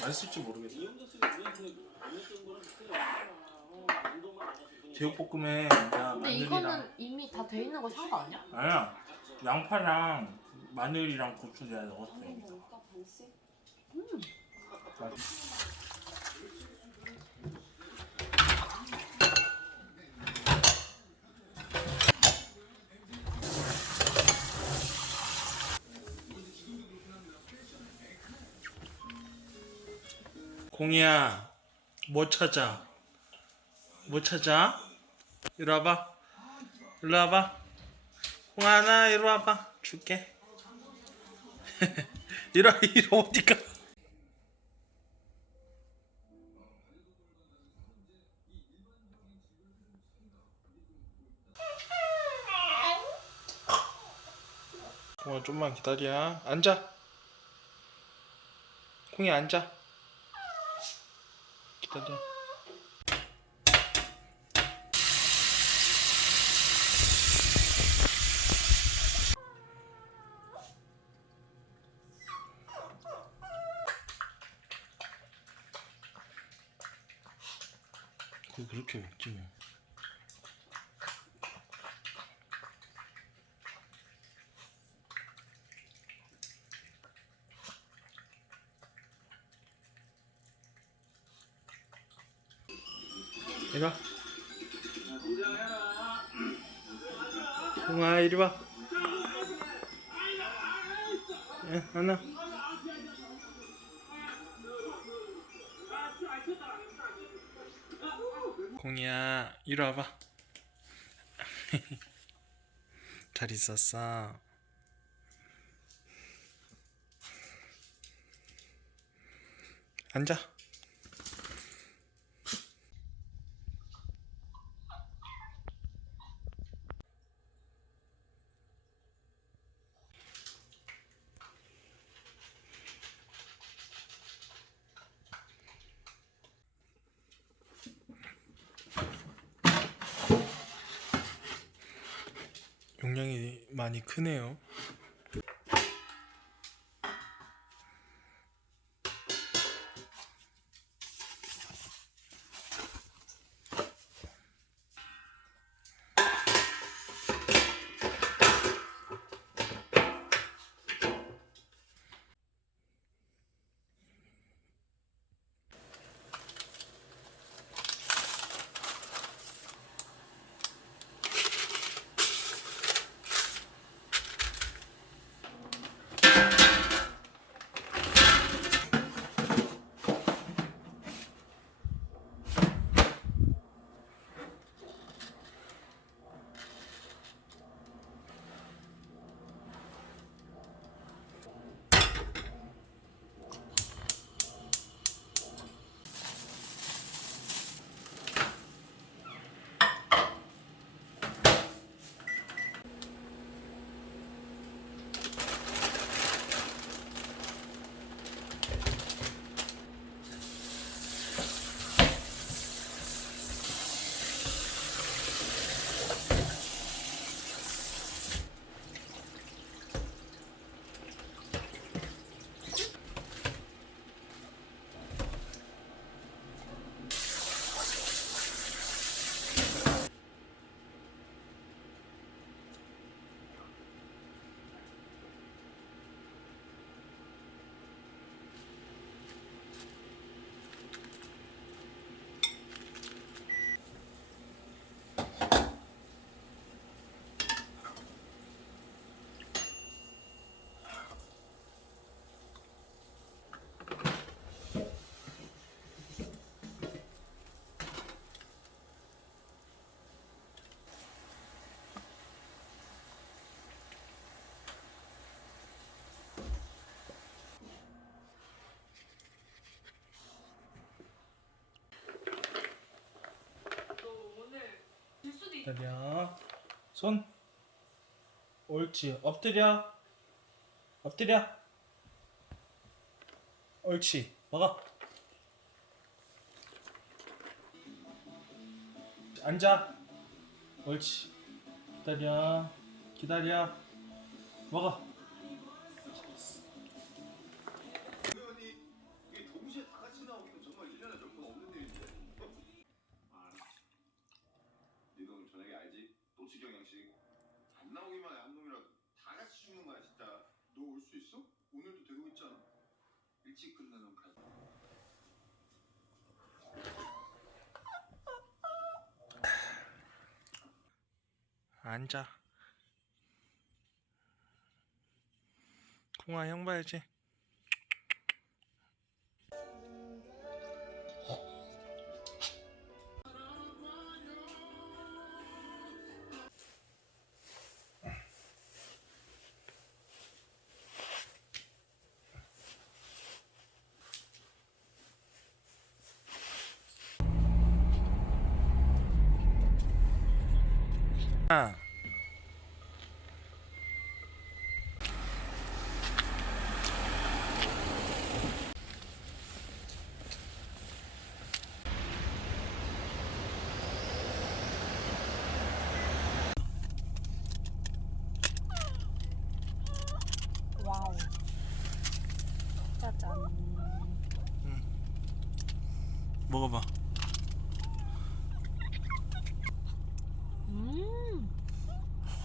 맛있을지 모르겠어. 제육볶음에 그냥 근데 마늘이랑 이거는 이미 다 돼 있는 거 산 거 아니야? 아니야, 양파랑 마늘이랑 고추 내가 넣었어. 여기다. 맛있- 공이야, 뭐 찾아? 뭐 찾아? 이리 와봐. 일로 와봐. 공아나 이리 와봐. 줄게. 이리 어디가? 공아 좀만 기다려. 앉아. 공이 앉아. 기다려. 그렇게 먹지 뭐. 이리 와. 공아 이리 와. 하나. 공이야 이리 와봐. 잘 있었어. 앉아. 용량이 많이 크네요. 기다려. 손. 옳지. 엎드려. 엎드려. 옳지. 먹어. 앉아. 옳지. 기다려. 기다려. 먹어. 공연이 이게 동시에 다 같이 나오기는 정말 1년에 몇 번 없는 일인데. 네 놈 저녁에 알지? 노치경 양식. 안 나오기만 해 한 놈이라도 다 같이 죽는 거야 진짜. 너 올 수 있어? 오늘도 되고 있잖아. 일찍 끝나는 가. 앉아. 콩아 형 봐야지. 아. 와우. 짜잔. 먹어봐.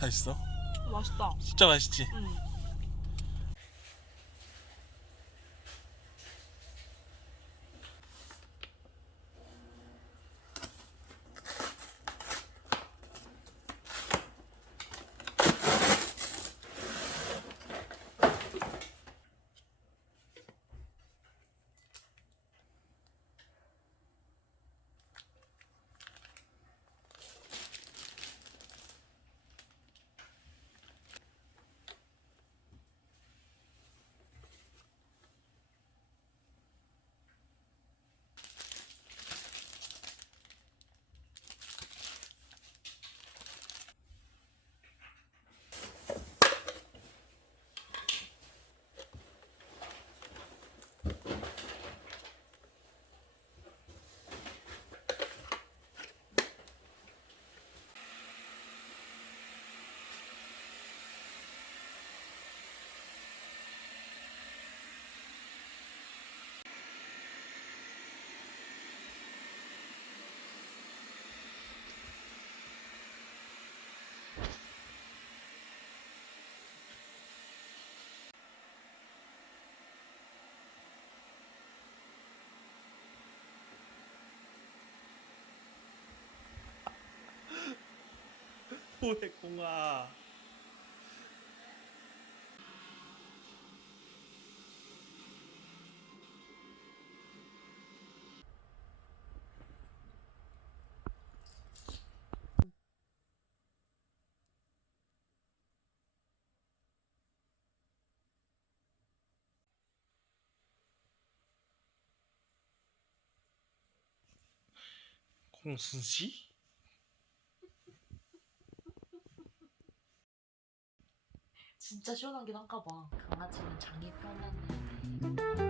맛있어? 맛있다. 진짜 맛있지? 응. 뭐해 콩아. 콩순 씨? 진짜 시원하긴 한가 봐. 강아지는 장이 편한데.